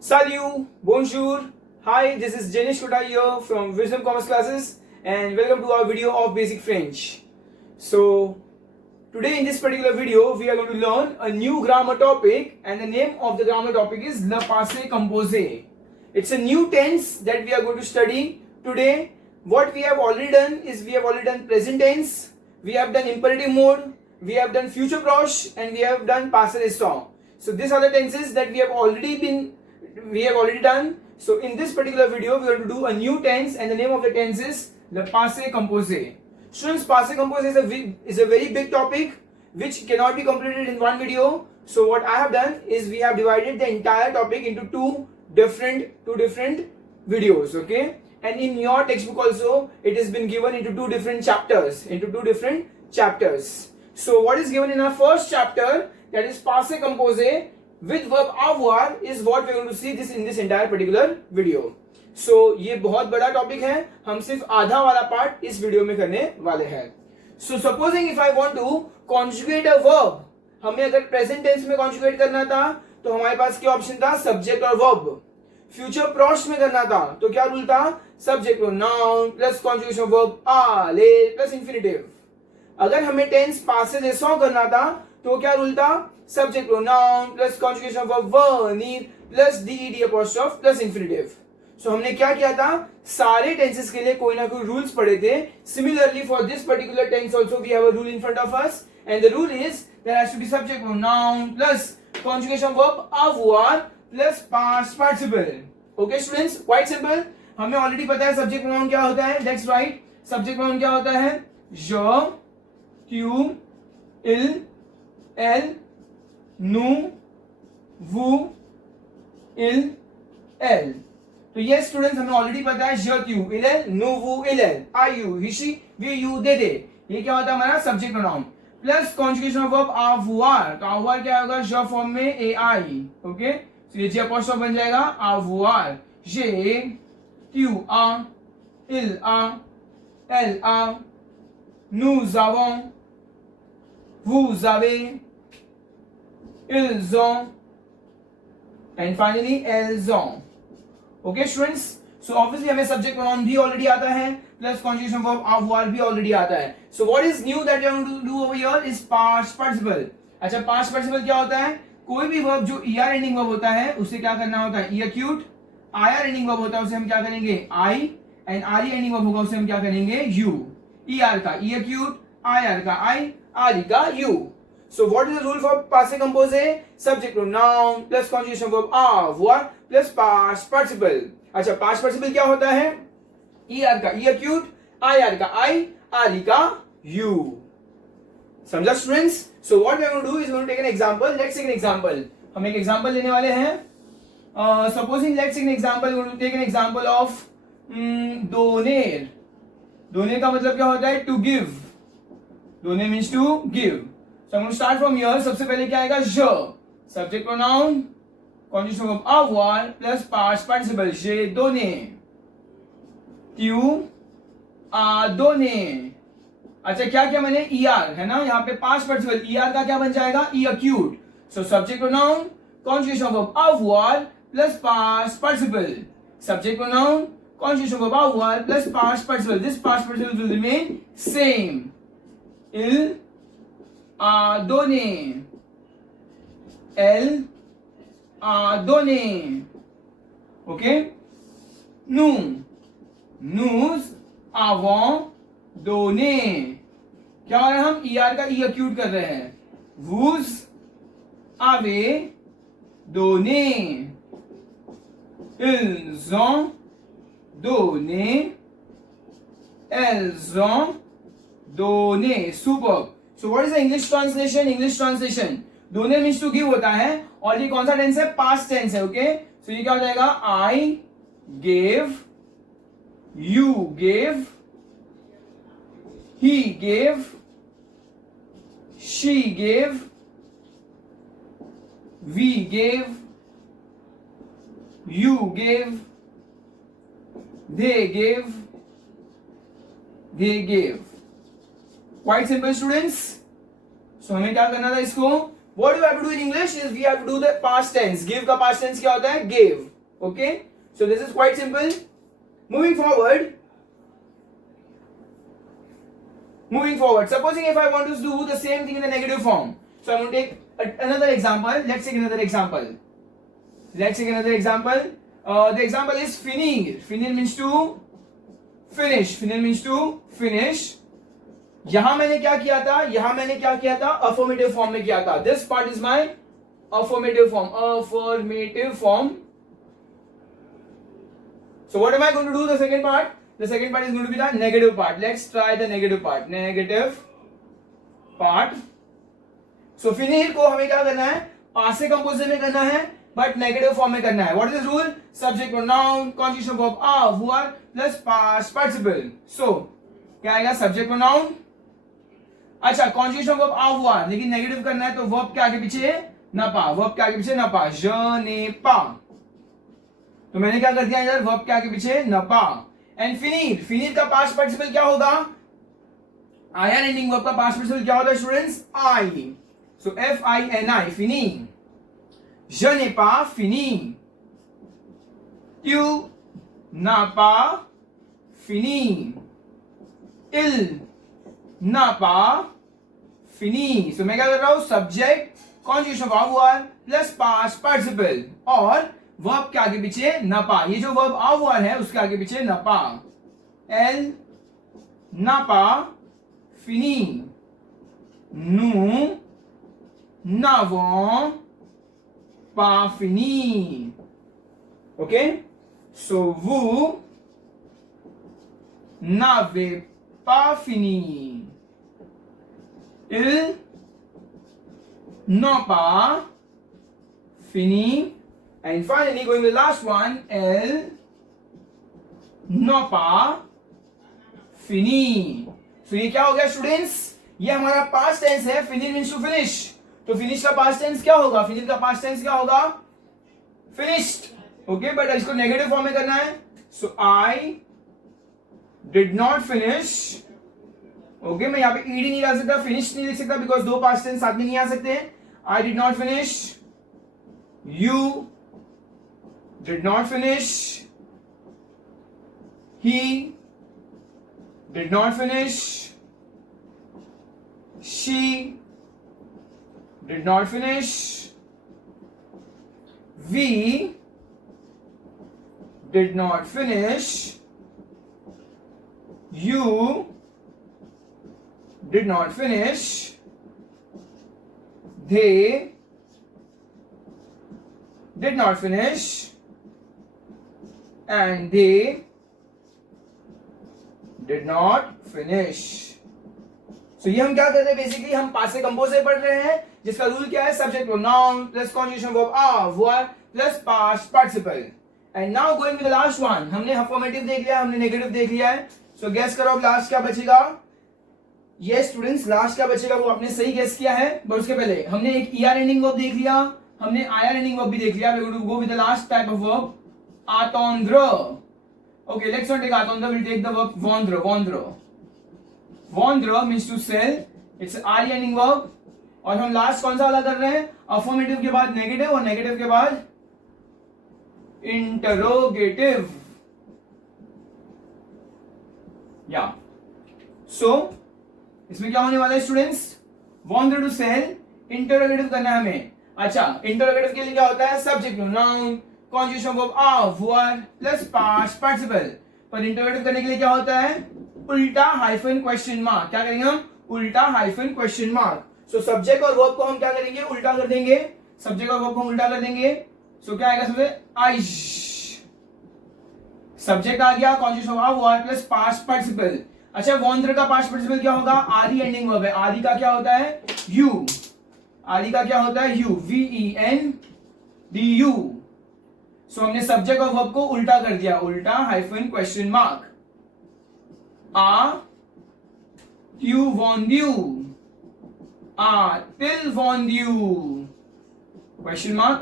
Salut, bonjour, hi, this is Jenish Kota here from Wisdom Commerce Classes and welcome to our video of Basic French. So, today in this particular video, we are going to learn a new grammar topic and the name of the grammar topic is le passé composé. It's a new tense that we are going to study today. What we have already done is we have already done present tense, we have done imperative mode, we have done future proche and we have done passé récent. So, these are the tenses that we have already done. So in this particular video we are going to do a new tense and the name of the tense is le passé composé. Students, passé composé is a very big topic which cannot be completed in one video. So what I have done is we have divided the entire topic into two different videos, okay? And in your textbook also it has been given into two different chapters. So what is given in our first chapter, that is passé composé with verb avoir, is what we are going to see this in this entire particular video. So ये बहुत बड़ा topic है, हम सिर्फ आधा वाला part इस video में करने वाले हैं. So supposing if I want to conjugate a verb, हमें अगर प्रेजेंट टेंस में कॉन्जुगेट करना था तो हमारे पास क्या ऑप्शन था, सब्जेक्ट और वर्ब. फ्यूचर प्रोस्ट में करना था तो क्या रूल था, subject pronoun plus conjugation verb आले प्लस इंफिनिटिव. अगर हमें टेंस पासे रेसों करना था तो क्या रूल था, subject pronoun plus conjugation verb वर plus D E D apostrophe plus infinitive. So हमने क्या किया था, सारे टेंसेस के लिए कोई ना कोई रूल्स पढ़े थे. Similarly for this particular tense also we have a rule in front of us and the rule is there has to be subject pronoun plus conjugation verb avoir plus past participle. Okay students, quite simple. हमें already पता है subject pronoun क्या होता है. Let's write. Subject pronoun क्या होता है, je, tu, il, elle, nous, vous, il, elle. तो ये स्टूडेंट्स हमें ऑलरेडी पता है, je, tu, il, elle, nous, vous, il, elle, I, you, he, she, we, you, they, they. ये क्या होता है हमारा subject pronoun plus conjugation of verb avoir. तो avoir क्या होगा, je फॉर्म में ai. ओके, तो ये जे अपॉस्ट्रोफ बन जाएगा avoir. j'ai, tu as, il a, elle a, nous avons, vous avez, ils ont, and finally elles ont. Okay students, so obviously हमें subject pronoun भी already आता है plus conjugation verb avoir भी already आता है. So what is new that we are going to do over here is past participle. अच्छा, past participle क्या होता है, कोई भी verb जो er ending verb होता है उसे क्या करना होता है, e acute. ir ending verb होता है उसे हम क्या करेंगे, I, and re ending verb होगा उसे हम क्या करेंगे, u. er का e acute, ir का I, re का u. So what is the rule for passé composé, subject pronoun plus conjugation verb avoir plus past participle. अच्छा, past participle क्या होता है, er का e acute, ir का I, re का u. समझा students. So what we are going to do is we are going to take an example. Let's take an example. हम एक एग्जांपल लेने वाले हैं. Supposing let's take an example. We are going to take an example of donner. donner का मतलब क्या होता है, to give. donner means to give. So I'm going to start from here. सबसे पहले क्या आएगा, je, subject pronoun, conjugation verb avoir plus past participle, j'ai donné, tu as donné. अच्छा, क्या क्या मैंने er है ना, यहाँ पे past participle er का क्या बन जाएगा, e acute. So subject pronoun, conjugation verb avoir plus past participle, subject pronoun, conjugation verb avoir plus past participle. This past participle will remain same. Il a donné, elle a donné. Ok, nous avons donné. क्या हो रहा है, हम er का e acute कर रहे हैं. vous avez donné, ils ont donné, elles ont donné. Superb. So what is the English translation? English translation, donner means to give होता है और ये कौन सा टेंस है, पास्ट टेंस है. ओके, सो ये क्या हो जाएगा, I gave, you gave, he gave, she gave, we gave, you gave, they gave, Quite simple students. So हमें क्या करना था, इसको What do we have to do in English is we have to do the past tense. Give का past tense क्या होता है? Gave. Okay? So this is quite simple. Moving forward, supposing if I want to do the same thing in the negative form. So I'm going to take another example. Let's take another example. The example is finir. Finir means to finish. यहां मैंने क्या किया था? Affirmative form में किया था. This part is my affirmative form. So what am I going to do the second part? The second part is going to be the negative part. Let's try the negative part. So finir को हमें क्या करना है? Past से composition में करना है, but negative form में करना है. What is the rule? Subject pronoun, conjugation verb avoir plus past participle. So क्या आएगा? Subject pronoun. अच्छा, conjugation verb avoir, लेकिन नेगेटिव करना है तो verb के आगे पीछे ना पा. Je n'ai pas. तो मैंने क्या कर दिया इधर? verb के आगे पीछे ना पा. एंड फिनीर का पास्ट पार्टिसिपल क्या होगा? आयर एंडिंग वर्ब का पास्ट पार्टिसिपल क्या होता है स्टूडेंट्स? आई. सो FINI, Finney. Je n'ai pas fini. Tu n'as pas fini. Il n'a pas fini. So मैं क्या कर रहा हूं? Subject, conjugation of avoir plus past participle और वर्ब के आगे पीछे ना पा. ये जो वर्ब avoir है उसके आगे पीछे ना पा. Elle n'a pas fini. Nous n'avons pas fini. Ok? So vous n'avez pas fini. Ils n'ont pas fini. And finally, going to the last one, elles n'ont pas fini. So ये क्या हो गया स्टूडेंट्स? ये हमारा past tense है. Finish means to finish. तो finish का past tense क्या होगा? फिनिश का पास्ट टेंस क्या होगा? फिनिश्ड. ओके, बट इसको नेगेटिव फॉर्म में करना है. So I did not finish. Okay, मैं यहाँ पे ईडी नहीं डाल सकता, फिनिश नहीं लिख सकता, बिकॉज दो पास्ट टेंस साथ में नहीं आ सकते हैं. आई did not finish. You did not finish. He did not finish. She did not finish. We did not finish. You did not finish. They did not finish. And they did not finish. So ये हम क्या कर रहे हैं? Basically हम past से compose से पढ़ रहे हैं, जिसका रूल क्या है? Subject pronoun plus conjugation verb avoir plus past participle. And now going to the last one. हमने अफर्मेटिव देख लिया, हमने नेगेटिव देख लिया है. सो गेस करो अब लास्ट क्या बचेगा? ये स्टूडेंट्स लास्ट क्या बचेगा वो आपने सही गेस किया है, बट उसके पहले हमने एक ER एंडिंग वर्ब देख लिया, हमने IR एंडिंग वर्ब भी देख लिया. We going to go with the last type of verb, attendre. Okay, let's not take attendre, we'll take the verb vendre. Vendre means to sell. It's an RE ending verb. और हम last कौन सा वाला कर रहे हैं? Affirmative के बाद नेगेटिव और नेगेटिव के बाद इंटरोगेटिव. या सो इसमें क्या होने वाला है students? vendre to sell, interrogative करना है हमें. अच्छा, इंटरोगेटिव के लिए क्या होता है? Subject pronoun, conjugation verb avoir plus past participle. पर इंटरोगेटिव करने के लिए क्या होता है? उल्टा हाइफन क्वेश्चन मार्क. क्या करेंगे हम? उल्टा hyphen question mark. So subject और वर्ब को हम क्या करेंगे? उल्टा कर देंगे. सब्जेक्ट और वर्ब को उल्टा कर देंगे. सो क्या आएगा सबसे? आइश. सब्जेक्ट आ गया, conjugation verb avoir plus past participle. अच्छा, वॉन्डर का पास्ट पार्टिसिपल क्या होगा? आरी एंडिंग वर्ब है. आरी का क्या होता है? यू. आरी का क्या होता है? यू. VENDU. सो हमने सब्जेक्ट और वर्ब को उल्टा कर दिया. उल्टा hyphen question mark. You warned you. Till warned you. Question mark.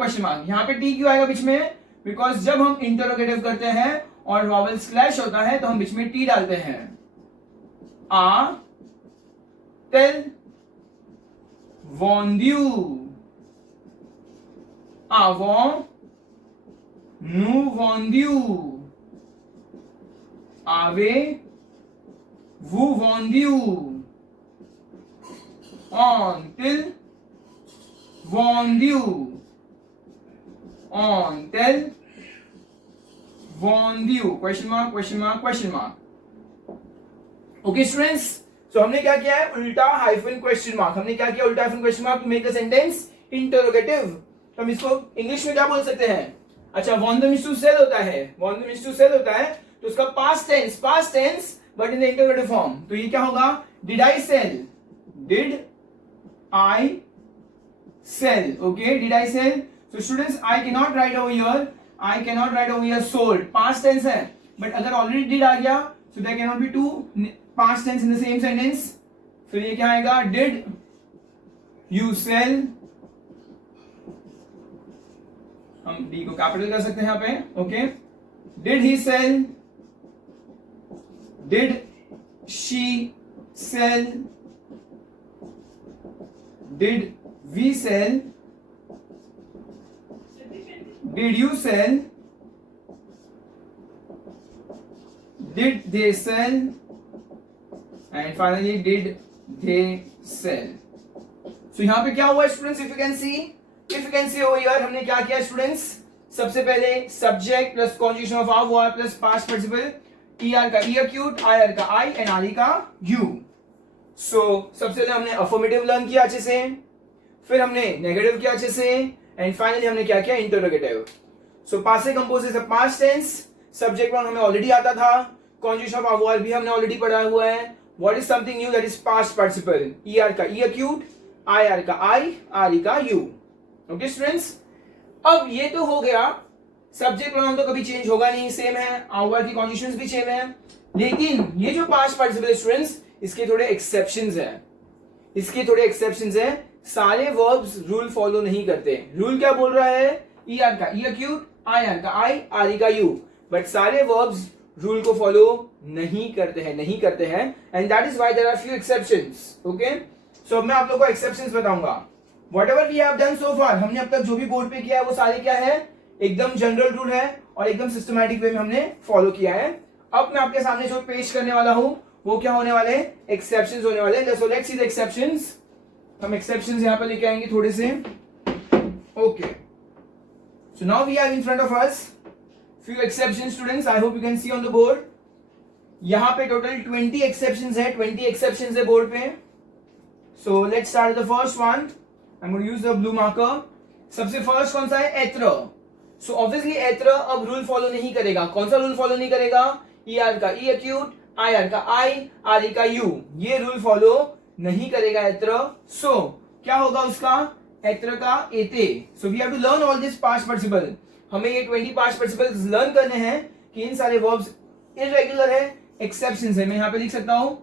यहां पे टी क्यों आएगा बीच में? बिकॉज जब हम इंटरोगेटिव करते हैं और वॉवेल्स क्लैश होता है तो हम बीच में टी डालते हैं. Till warned you. Avons nous vendu? Avez-vous vendu? Ont-ils vendu? Ont-elles vendu? Question mark, question mark, question mark. Okay students, so हमने क्या किया है, उल्टा हाइफन क्वेश्चन मार्क. हमने क्या किया, उल्टा hyphen question mark to make the sentence interrogative. तो हम इसको इंग्लिश में क्या बोल सकते हैं? अच्छा, want them to sell होता है, want them to sell होता है, तो उसका past tense but in the interrogative form. तो ये क्या होगा, did I sell, did I sell. Okay, did I sell. So students, I cannot write over here sold. Past tense है, but अगर already did आ गया, so there cannot be two past tense in the same sentence. फिर ये क्या आएगा, did you sell. हम D को capital कर सकते हैं यहाँ पे. Okay, did he sell, did she sell, did we sell, did you sell, did they sell, and finally did they sell. So यहाँ पे क्या हुआ students, if you can see over here, हमने क्या किया स्टूडेंट्स, सबसे पहले subject plus conjugation of avoir plus past participle, er का e acute, ir का I एंड re का u. सो सबसे पहले हमने अफर्मेटिव लर्न किया अच्छे से, फिर हमने नेगेटिव किया अच्छे से, एंड फाइनली हमने क्या किया, इंटरोगेटिव. सो पासे कंपोजेस of past tense, subject one हमें ऑलरेडी आता था, कॉन्जुगेशन ऑफ avoir भी हमने ऑलरेडी पढ़ा हुआ है. What is something new, that is past participle, er का e acute, ir का I, re का u. ओके स्टूडेंट्स, अब ये तो हो गया, सब्जेक्ट प्रोनाउन तो कभी चेंज होगा नहीं, सेम है, avoir की कॉन्जुगेशंस भी सेम है, लेकिन ये जो पास्ट पार्टिसिपल स्टूडेंट्स, इसके थोड़े एक्सेप्शंस हैं. सारे वर्ब्स रूल फॉलो नहीं करते. रूल क्या बोल रहा है, er का e acute, ir का I, re का u, बट सारे वर्ब्स रूल को फॉलो नहीं करते हैं, and that is why there are few exceptions. Okay, so अब मैं आप लोगों को एक्सेप्शंस बताऊंगा. Whatever we have done so far, हमने अब तक जो भी बोर्ड पे किया है वो सारे क्या है, एकदम जनरल रूल है और एकदम सिस्टमैटिक वे में हमने फॉलो किया है. अब मैं आपके सामने जो पेश करने वाला हूं वो क्या होने वाले, एक्सेप्शंस होने वाले. So let's see the exceptions. हम एक्सेप्शंस यहां पर लेके आएंगे थोड़े से. Okay, so now we have in front of us few exceptions students. I hope you can see on the board. यहां पे टोटल 20 एक्सेप्शंस है बोर्ड पे. So let's start the first one. I am going to use the blue marker. सबसे first कौन सा है, एत्र. So obviously एत्र अब rule follow नहीं करेगा. कौन सा रूल फॉलो नहीं करेगा, er का e acute, ir का I, re का u, ये रूल फॉलो नहीं करेगा एत्र. सो क्या होगा उसका, एत्र का एते. So we have to learn all this past participle. हमें ये 20 पास्ट पार्टिसिपल्स लर्न करने हैं कि इन सारे वर्ब्स इररेगुलर है, एक्सेप्शंस है. मैं यहां पे लिख सकता हूं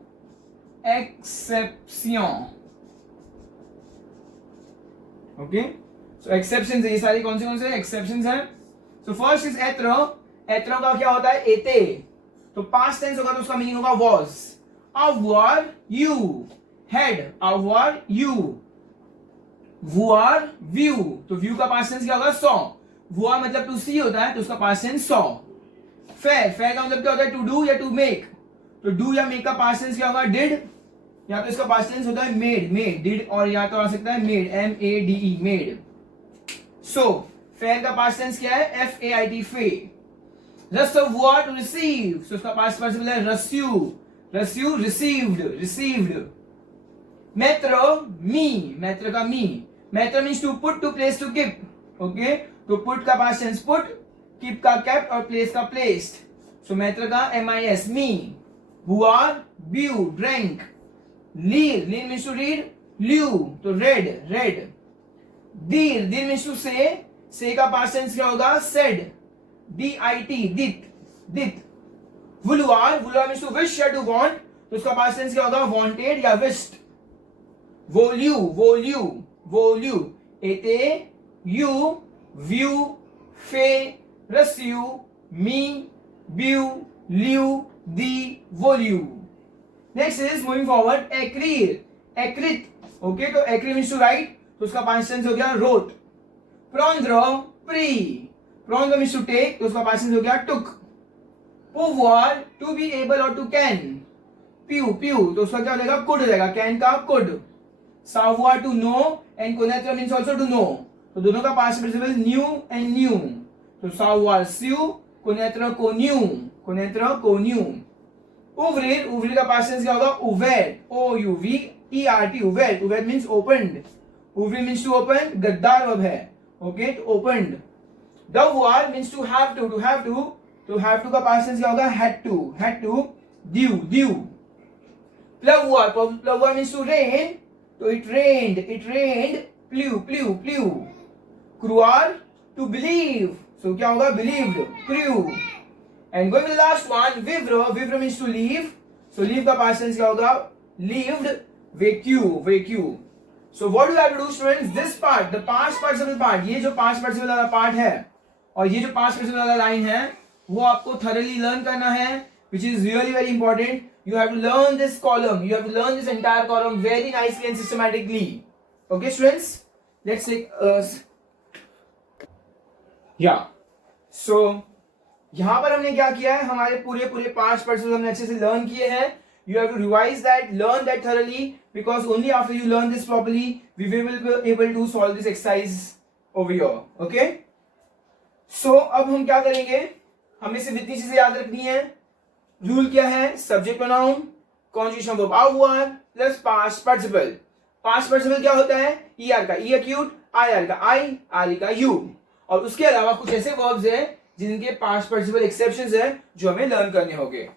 एक्सेप्शन. ओके, सो एक्सेप्शंस है, ये सारी कौन से एक्सेप्शंस है. So first is एत्र. एत्र का क्या होता है, एते. तो पास्ट टेंस होगा तो उसका मीनिंग होगा was. avoir you had, avoir you. voir view, तो view का पास्ट टेंस क्या होगा, saw. voir मतलब टू सी होता है तो उसका पास्ट टेंस saw. fair का मतलब क्या होता है, टू डू या टू मेक. तो डू या मेक का पास्ट टेंस क्या होगा, did, या तो इसका पास्ट टेंस होता है made, did, और या तो आ सकता है made, made, made. सो fair का पास्ट टेंस क्या है, fait, fay. recevoir, to receive, so उसका पास्ट पार्टिसिपल है reçu, received. mettre, mettre का me. mettre means to put, to place, to keep. Okay, तो put का पास्ट टेंस put, keep का kept और place का placed. so mettre का mis, me. boire, bew, drank. lire means to read, lieu, तो read. dire means to say का past tense क्या होगा, said. dit, dit. vouloir means to wish या to want, तो उसका पास्ट टेंस क्या होगा, wanted या wished. volue. ete, you, view, fay, reçu, me, bew, lieu, the, volue. Next is moving forward, écrire. okay, तो écrire means to write, तो उसका past tense हो गया wrote. Prendre, pris. Prendre means to take, तो उसका past tense हो गया took. Pouvoir, to be able or to can. Piu, piu, तो उसका क्या हो जाएगा? Could हो जाएगा. Can का could. Savoir, to know, and connaître means also to know. तो दोनों का past participle knew and knew. तो savoir, su, connaître, connu. Connaître, connu. Ouvrir, ouvrir का पास्ट टेंस क्या होगा? Ouvert. O-U-V-E-R-T. Ouvert. Ouvert means opened. Ouvrir means to open. गद्दार verb है. Okay, opened. Devoir means to have to. To have to. तो have to का past tense क्या होगा? Had to. Had to. Due. Due. Pleuvoir. Pleuvoir means to rain. तो it rained. It rained. Plew. Plew. Plew. Croire. To believe. So क्या होगा? Believed. Crew. And going to the last one, vivre. Vivre means to leave. So leave का past tense क्या होगा? Lived. Vacu. Vacu. So what do you have to do, students? This part, the past participle part, ये जो past participle वाला part है और ये जो past participle वाला line है, वो आपको thoroughly learn करना है, which is really very important. You have to learn this column. You have to learn this entire column very nicely and systematically. Okay, students? Let's take yeah. So यहां पर हमने क्या किया है? हमारे पूरे पास्ट पार्टिसिपल हमने अच्छे से लर्न किए हैं. You have to revise that, learn that thoroughly, because only after you learn this properly, we will be able to solve this exercise over here. Okay? So अब हम क्या करेंगे? हमें सिर्फ इतनी चीजें याद रखनी है. रूल क्या है? Subject pronoun, conjugation verb avoir plus past participle. Past participle क्या होता है? er का e acute, ir का I, re का u. और उसके अलावा कुछ ऐसे वर्ब्स हैं जिनके पास्ट पार्टिसिपल एक्सेप्शंस है जो हमें लर्न करने होंगे.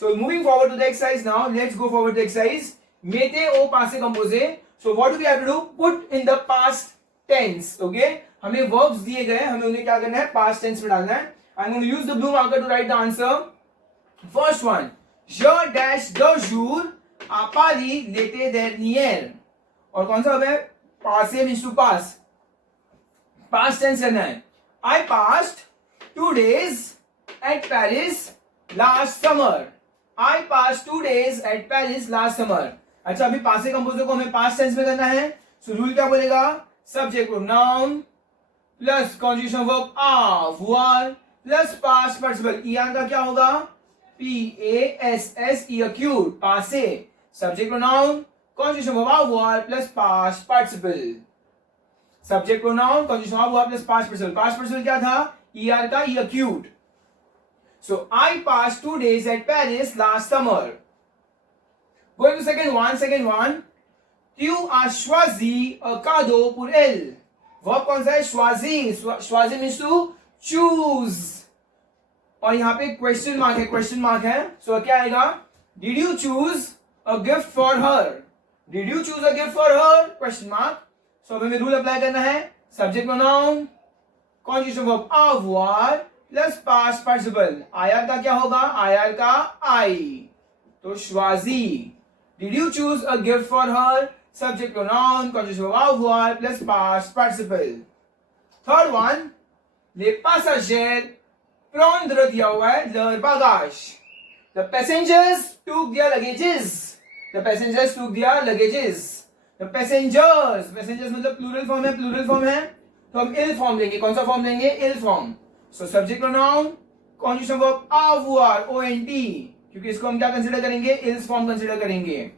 So moving forward to the exercise now, let's go forward to the exercise. Mete au passé composé. So what do we have to do? Put in the past tense. Okay? हमें verbs दिए गए, हमें उन्हें क्या करना है? Past tense में डालना है. I'm going to use the blue marker to write the answer. First one. Je dash de jour à Paris l'été dernier. और कौन सा है? Passé means to pass. Past tense करना है. I passed 2 days at Paris last summer. I passed 2 days at Paris last summer. अच्छा, अभी पासे composer को हमें पास्ट टेंस में करना है. सो रूल क्या बोलेगा? Subject pronoun plus conjugation verb avoir plus past participle. er का क्या होगा? pass acute. पासे. Subject pronoun conjugation verb avoir plus past participle. Subject pronoun conjugation verb avoir plus past participle. Past participle क्या था? er का acute. So I passed 2 days at Paris last summer. Going to second one. Tu as choisi un cadeau pour elle. Verb कौन सा है? choisi. Choisi means to choose. और यहाँ पे question mark है. So क्या आएगा? Did you choose a gift for her? Did you choose a gift for her? Question mark. So हमें रूल अप्लाई करना है. Subject pronoun, conjugation verb avoir plus past participle. आयर का क्या होगा? आयर का आई. तो श्वाजी. Did you choose a gift for her? Subject pronoun conjugation verb avoir plus past participle. Third one. les passagers prendre दिया हुआ है leur bagage. The passengers took their luggages. The passengers took their luggages. The passengers मतलब plural form है. तो हम इल form लेंगे. कौन सा फॉर्म लेंगे? इल form. So subject pronoun, conjugation verb avoir, ont, क्योंकि इसको हम क्या कंसीडर करेंगे? इल्स फॉर्म कंसीडर करेंगे.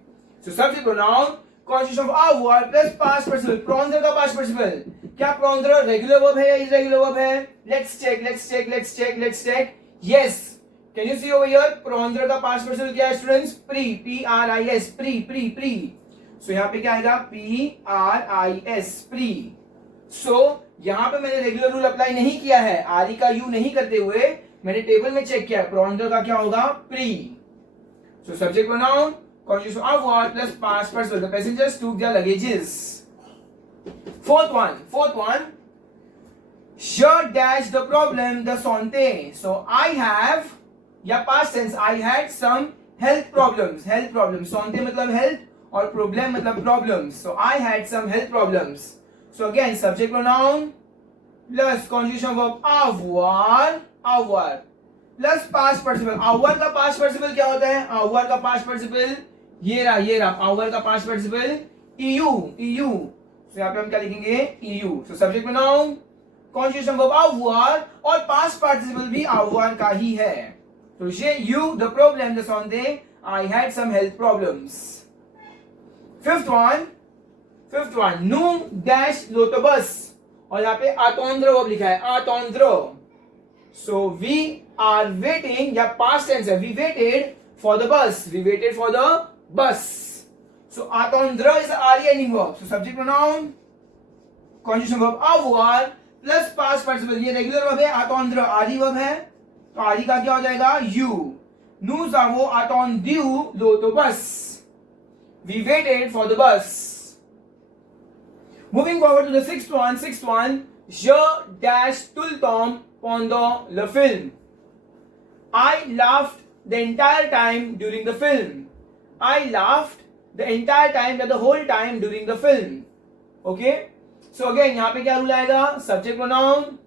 So subject pronoun, conjugation verb avoir plus past participle. Prendre का past participle. क्या prendre regular verb है या irregular verb है? Let's check. Yes. Can you see over here? Prendre का past participle क्या है students? P-R-I-S. Pre. So यहाँ पे क्या आएगा? P-R-I-S. Pre. So यहां पे मैंने रेगुलर रूल अप्लाई नहीं किया है. आरी का यू नहीं करते हुए मैंने टेबल में चेक किया. प्रोनर का क्या होगा? प्री. So subject pronoun conjugation avoir plus past participle. The passengers took their luggages. Fourth one. Je dash the problem the santé. So I have या past tense I had some health problems. santé मतलब health और problem मतलब problems. So I had some health problems. So again, subject pronoun plus conjugation verb avoir plus past participle. Avoir का past participle क्या होता है? Avoir का past participle ये रहा. Avoir का past participle eu. So यहाँ पे हम क्या लिखेंगे? eu. So subject pronoun conjugation verb avoir और पास्ट पार्टिसिपल भी avoir का ही है. तो ये you the problem the Sunday I had some health problems. Fifth one nu dash lotobus और यहाँ पे attendre वर्ब लिखा है attendre. So we are waiting या past tense है we waited for the bus. So attendre is a RE ending verb. So subject pronoun conjugation verb avoir plus past participle ये regular verb है attendre RE verb है तो RE का क्या हो जाएगा you. Nous avons attendu l'autobus. We waited for the bus. Moving forward to the sixth one je dash tout le temps pendant le film. I laughed the entire time during the film. I laughed the entire time the whole time during the film. Okay? So again यहाँ पे क्या rule आएगा subject pronoun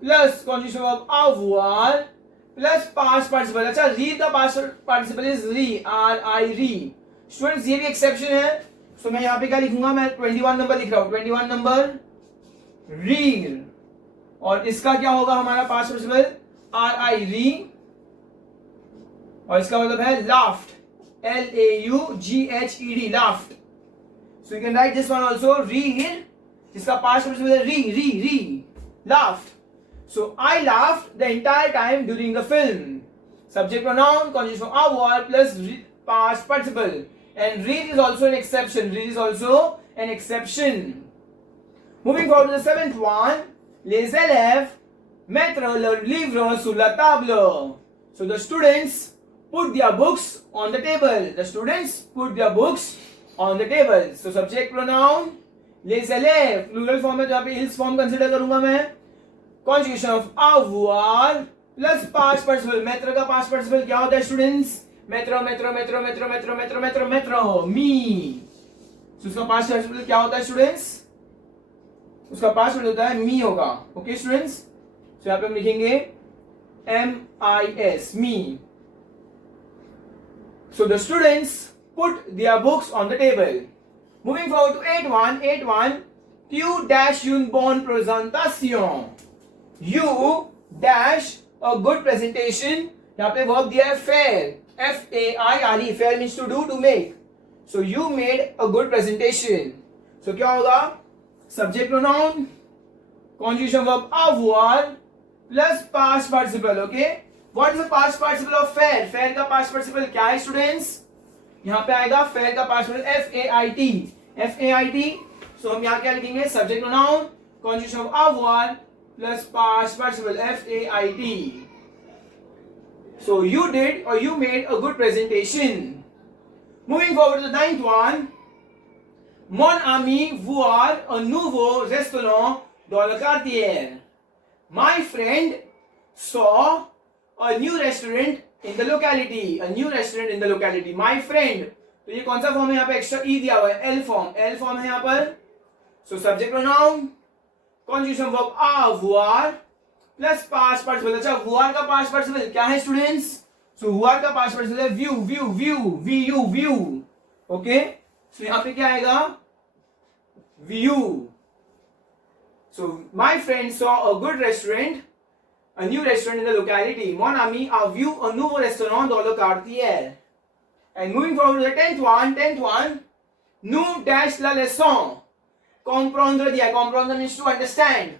plus conjugation verb avoir plus past participle. अच्छा read का past participle is re re. Students ये भी exception है. So मैं यहाँ पे क्या लिखूंगा मैं 21 नंबर लिख रहा हूँ 21 नंबर read और इसका क्या होगा हमारा past participle ri और इसका मतलब है laughed laughed laughed. So you can write this one also read जिसका past participle है re laughed. So I laughed the entire time during the film. Subject pronoun conjugation avoir plus past participle. And read is also an exception. Moving forward to the seventh one. Les élèves mettent leurs livres sur la table. So the students put their books on the table. So subject pronoun les élèves. Plural form है तो यहाँ पे ils form consider करूंगा मैं. Conjugation of avoir plus past participle. Mettre का past participle क्या होता है students? metro me. So उसका past participle क्या होता है students? उसका past participle होता है me होगा. Okay students? So यहाँ पे हम लिखेंगे mis me. So the students put their books on the table. Moving forward to 8.1. Tu dash une bonne présentation. You dash a good presentation. यहाँ पे verb दिया है fair. FAIRE. Fair means to do, to make. So you made a good presentation. So क्या होगा? Subject pronoun conjugation verb avoir plus past participle. Okay. What is the past participle of fair? Fair का past participle क्या है students? यहाँ पे आएगा fair का past participle FAIT. So हम यहाँ क्या लिखेंगे? Subject pronoun conjugation of avoir plus past participle FAIT. So you did or you made a good presentation. Moving forward to the ninth one. Mon ami voir un nouveau restaurant dans le quartier. My friend saw a new restaurant in the locality. My friend. तो ये कौन सा form है यहाँ पे extra ई दिया हुआ है एल फॉर्म है यहाँ पर. सो subject pronoun conjugation verb avoir plus past participle. अच्छा voir का past participle क्या है students? So voir का past participle है view. Okay? So यहाँ पे क्या आएगा? View. So my friend saw a good restaurant, a new restaurant in the locality. Mon ami a vu un nouveau restaurant dans le quartier. And moving forward to the tenth one. Nous dash la leçon. Comprendre दिया. Comprendre means to understand.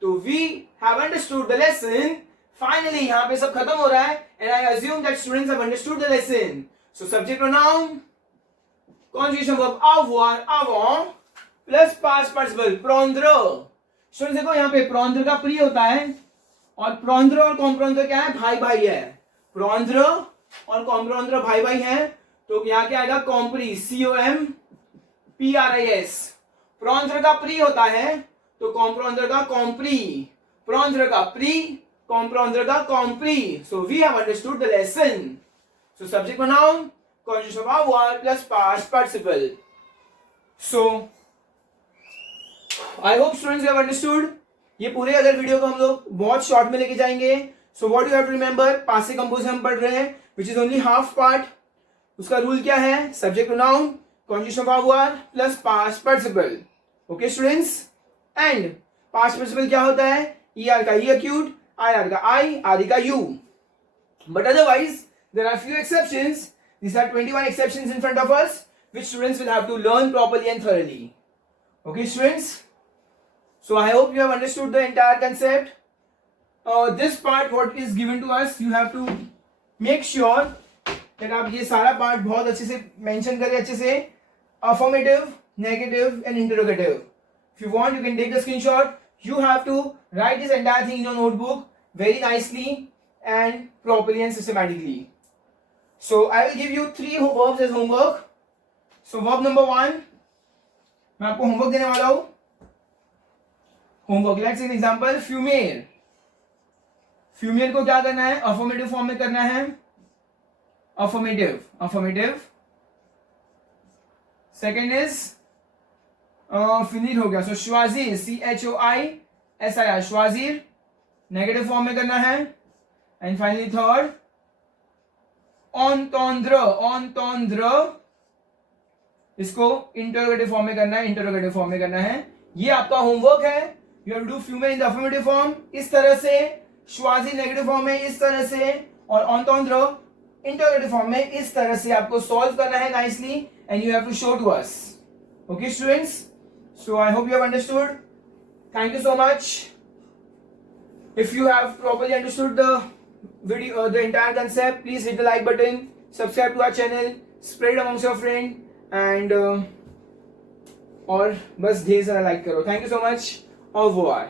So we have understood the lesson. Finally यहाँ पे सब खत्म हो रहा है. And I assume that students have understood the lesson. So subject pronoun conjugation verb avoir avant plus past participle prendre. Students देखो यहाँ पे prendre का pre होता है और prendre और comprendre क्या है? भाई है. Prendre और comprendre भाई है. तो यहाँ क्या आएगा? compris COMPRIS. prendre का pre होता है तो comprendre का compris. Prendre का pre, comprendre का compris. So we have understood the lesson. So subject pronoun conjugation of avoir plus past participle. So I hope students you have understood. ये पूरे अगर वीडियो को हम लोग बहुत शॉर्ट में लेके जाएंगे. So what you have to remember, पासे कंपोज हम पढ़ रहे हैं which is only half part. उसका रूल क्या है? Subject pronoun conjugation of avoir plus past participle. Okay students? And past participle क्या होता है, ER का E acute, IR का I, RE का U. But otherwise, there are few exceptions. These are 21 exceptions in front of us, which students will have to learn properly and thoroughly. Okay, students? So I hope you have understood the entire concept. This part, what is given to us, you have to make sure that आप ये सारा part बहुत अच्छे से mention करें, अच्छे से. Affirmative, negative, and interrogative. If you want, you can take the screenshot. You have to write this entire thing in your notebook very nicely and properly and systematically. So I will give you 3 verbs as homework. So verb number 1, मैं आपको homework देने वाला हूँ. Homework. Let's take an example. Female. Female को क्या करना है, affirmative form में करना है. Affirmative. Second is फिनिर हो गया. So श्वाजीर, CHOISIR, श्वाजीर नेगेटिव फॉर्म में करना है. एंड फाइनली थर्ड, ऑनतोंद्र, इसको इंटरोगेटिव फॉर्म में करना है. ये आपका होमवर्क है. You have to do female in the affirmative form इस तरह से, श्वाजीर नेगेटिव फॉर्म में इस तरह से, और ऑनतोंद्र इंटरोगेटिव फॉर्म में इस तरह से आपको सॉल्व करना है nicely, and you have to show to us. Okay, students? So I hope you have understood. Thank you so much. If you have properly understood the video, the entire concept, please hit the like button, subscribe to our channel, spread it amongst your friend, and और बस ढेर सारा like करो. Thank you so much. Au revoir.